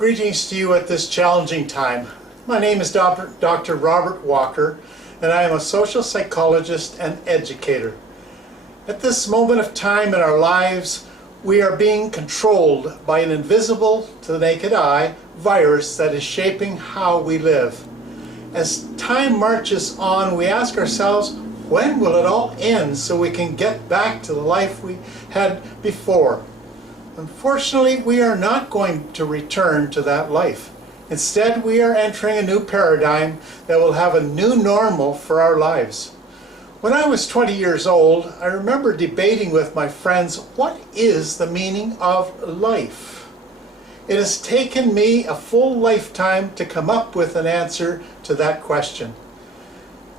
Greetings to you at this challenging time. My name is Dr. Robert Walker, and I am a social psychologist and educator. At this moment of time in our lives, we are being controlled by an invisible, to the naked eye, virus that is shaping how we live. As time marches on, we ask ourselves, when will it all end so we can get back to the life we had before? Unfortunately, we are not going to return to that life. Instead, we are entering a new paradigm that will have a new normal for our lives. When I was 20 years old, I remember debating with my friends, what is the meaning of life? It has taken me a full lifetime to come up with an answer to that question.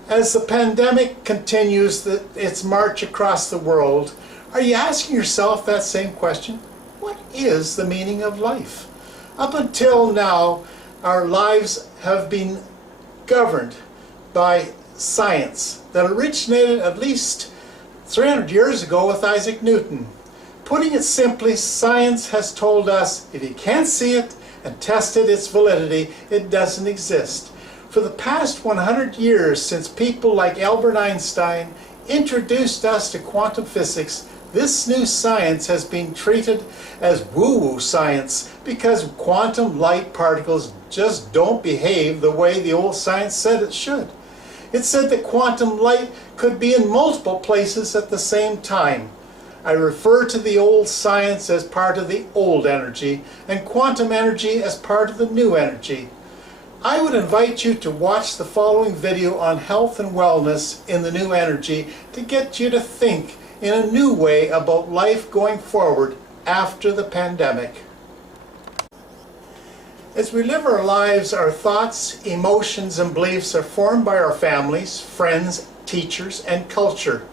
As the pandemic continues its march across the world, are you asking yourself that same question? What is the meaning of life? Up until now, our lives have been governed by science that originated at least 300 years ago with Isaac Newton. Putting it simply, science has told us if you can't see it and tested its validity, it doesn't exist. For the past 100 years, since people like Albert Einstein introduced us to quantum physics, this new science has been treated as woo-woo science because quantum light particles just don't behave the way the old science said it should. It said that quantum light could be in multiple places at the same time. I refer to the old science as part of the old energy and quantum energy as part of the new energy. I would invite you to watch the following video on health and wellness in the new energy to get you to think in a new way about life going forward after the pandemic. As we live our lives, our thoughts, emotions, and beliefs are formed by our families, friends, teachers, and culture.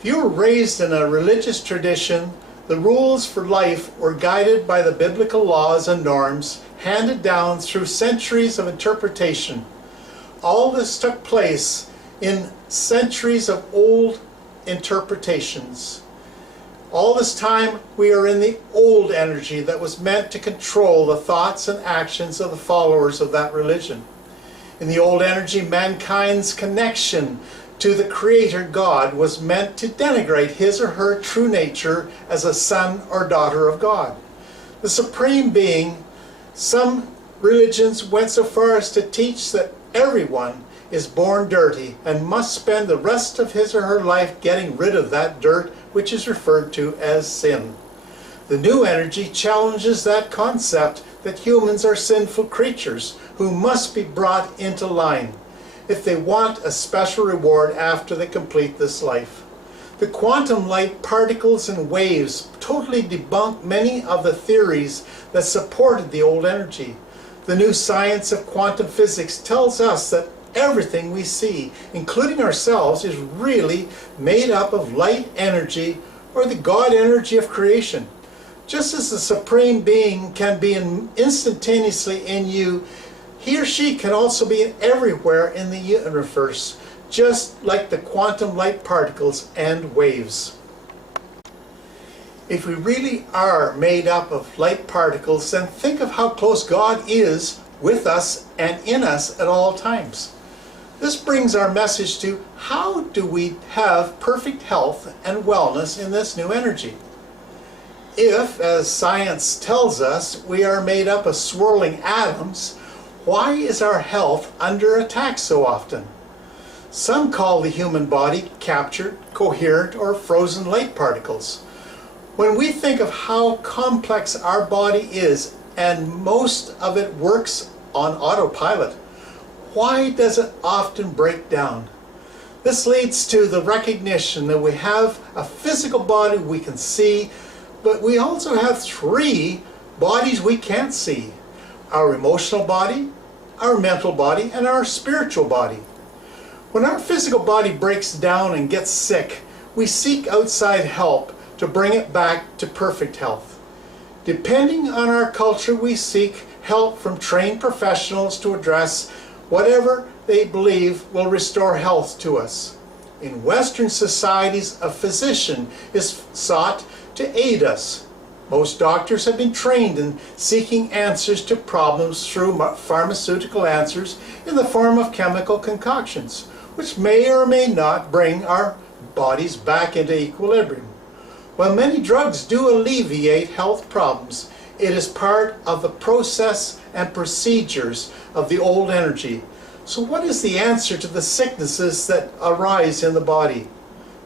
If you were raised in a religious tradition, the rules for life were guided by the biblical laws and norms handed down through centuries of interpretation. All this took place in centuries of old interpretations. All this time we are in the old energy that was meant to control the thoughts and actions of the followers of that religion. In the old energy, mankind's connection to the Creator God was meant to denigrate his or her true nature as a son or daughter of God. The Supreme Being, some religions went so far as to teach that everyone is born dirty and must spend the rest of his or her life getting rid of that dirt, which is referred to as sin. The new energy challenges that concept that humans are sinful creatures who must be brought into line if they want a special reward after they complete this life. The quantum light particles and waves totally debunk many of the theories that supported the old energy. The new science of quantum physics tells us that everything we see, including ourselves, is really made up of light energy or the God energy of creation. Just as the Supreme Being can be instantaneously in you, he or she can also be everywhere in the universe, just like the quantum light particles and waves. If we really are made up of light particles, then think of how close God is with us and in us at all times. This brings our message to how do we have perfect health and wellness in this new energy? If, as science tells us, we are made up of swirling atoms, why is our health under attack so often? Some call the human body captured, coherent, or frozen light particles. When we think of how complex our body is, and most of it works on autopilot, why does it often break down? This leads to the recognition that we have a physical body we can see, but we also have three bodies we can't see: our emotional body, our mental body, and our spiritual body. When our physical body breaks down and gets sick, we seek outside help to bring it back to perfect health. Depending on our culture, we seek help from trained professionals to address whatever they believe will restore health to us. In Western societies, a physician is sought to aid us. Most doctors have been trained in seeking answers to problems through pharmaceutical answers in the form of chemical concoctions, which may or may not bring our bodies back into equilibrium. While many drugs do alleviate health problems, it is part of the process and procedures of the old energy. So what is the answer to the sicknesses that arise in the body?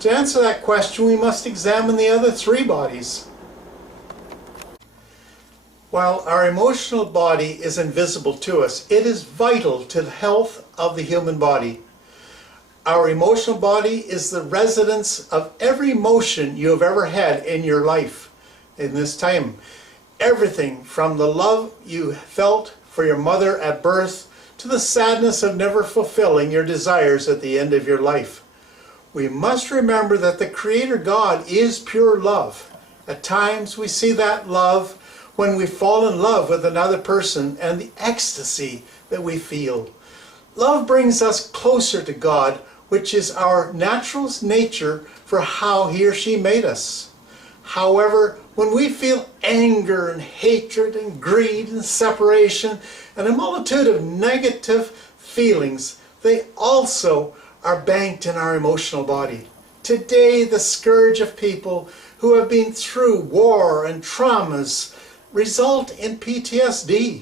To answer that question, we must examine the other three bodies. While our emotional body is invisible to us, it is vital to the health of the human body. Our emotional body is the residence of every emotion you have ever had in your life in this time. Everything from the love you felt for your mother at birth to the sadness of never fulfilling your desires at the end of your life. We must remember that the Creator God is pure love. At times we see that love when we fall in love with another person and the ecstasy that we feel. Love brings us closer to God, which is our natural nature for how He or she made us. However, when we feel anger and hatred and greed and separation and a multitude of negative feelings, they also are banked in our emotional body. Today, the scourge of people who have been through war and traumas result in PTSD.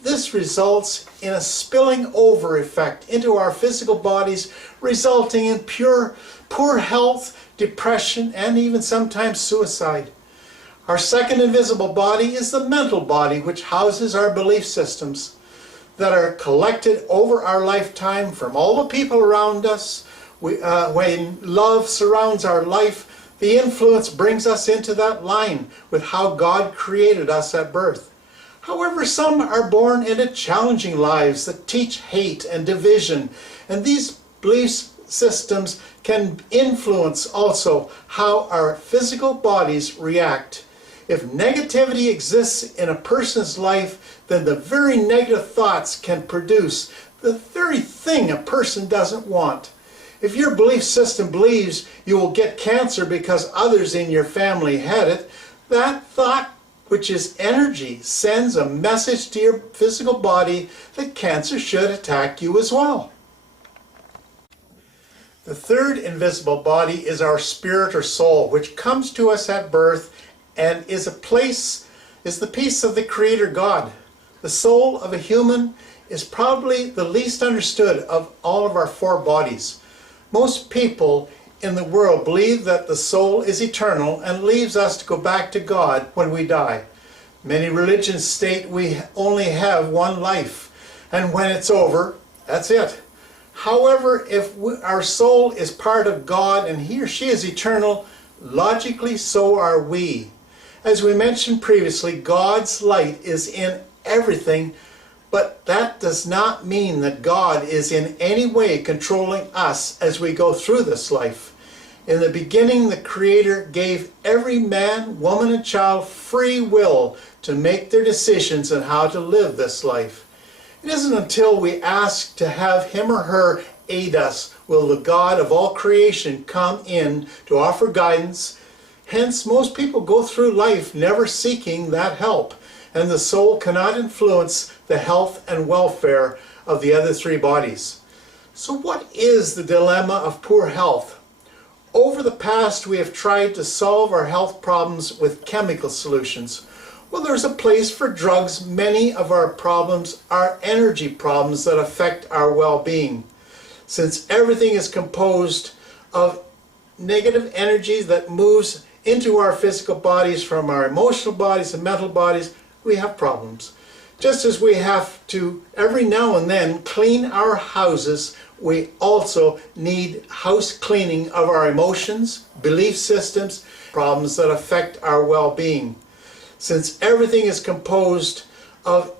This results in a spilling over effect into our physical bodies, resulting in poor health, depression, and even sometimes suicide. Our second invisible body is the mental body, which houses our belief systems that are collected over our lifetime from all the people around us. When love surrounds our life, the influence brings us into that line with how God created us at birth. However, some are born into challenging lives that teach hate and division, and these belief systems can influence also how our physical bodies react. If negativity exists in a person's life, then the very negative thoughts can produce the very thing a person doesn't want. If your belief system believes you will get cancer because others in your family had it, that thought, which is energy, sends a message to your physical body that cancer should attack you as well. The third invisible body is our spirit or soul, which comes to us at birth and is the piece of the Creator God. The soul of a human is probably the least understood of all of our four bodies. Most people in the world believe that the soul is eternal and leaves us to go back to God when we die. Many religions state we only have one life, and when it's over, that's it. However, if our soul is part of God and He or she is eternal, logically so are we. As we mentioned previously, God's light is in everything, but that does not mean that God is in any way controlling us as we go through this life. In the beginning, the Creator gave every man, woman, and child free will to make their decisions on how to live this life. It isn't until we ask to have Him or her aid us will the God of all creation come in to offer guidance. Hence, most people go through life never seeking that help, and the soul cannot influence the health and welfare of the other three bodies. So what is the dilemma of poor health? Over the past, we have tried to solve our health problems with chemical solutions. Well, there's a place for drugs. Many of our problems are energy problems that affect our well-being. Since everything is composed of negative energy that moves into our physical bodies from our emotional bodies and mental bodies, we have problems. Just as we have to every now and then clean our houses, we also need house cleaning of our emotions, belief systems, problems that affect our well-being. Since everything is composed of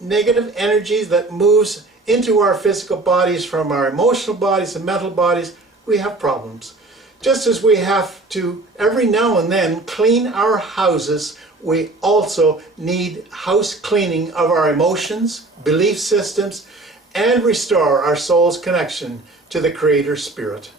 negative energy that moves into our physical bodies from our emotional bodies and mental bodies, we have problems. Just as we have to every now and then clean our houses, we also need house cleaning of our emotions, belief systems, and restore our soul's connection to the Creator Spirit.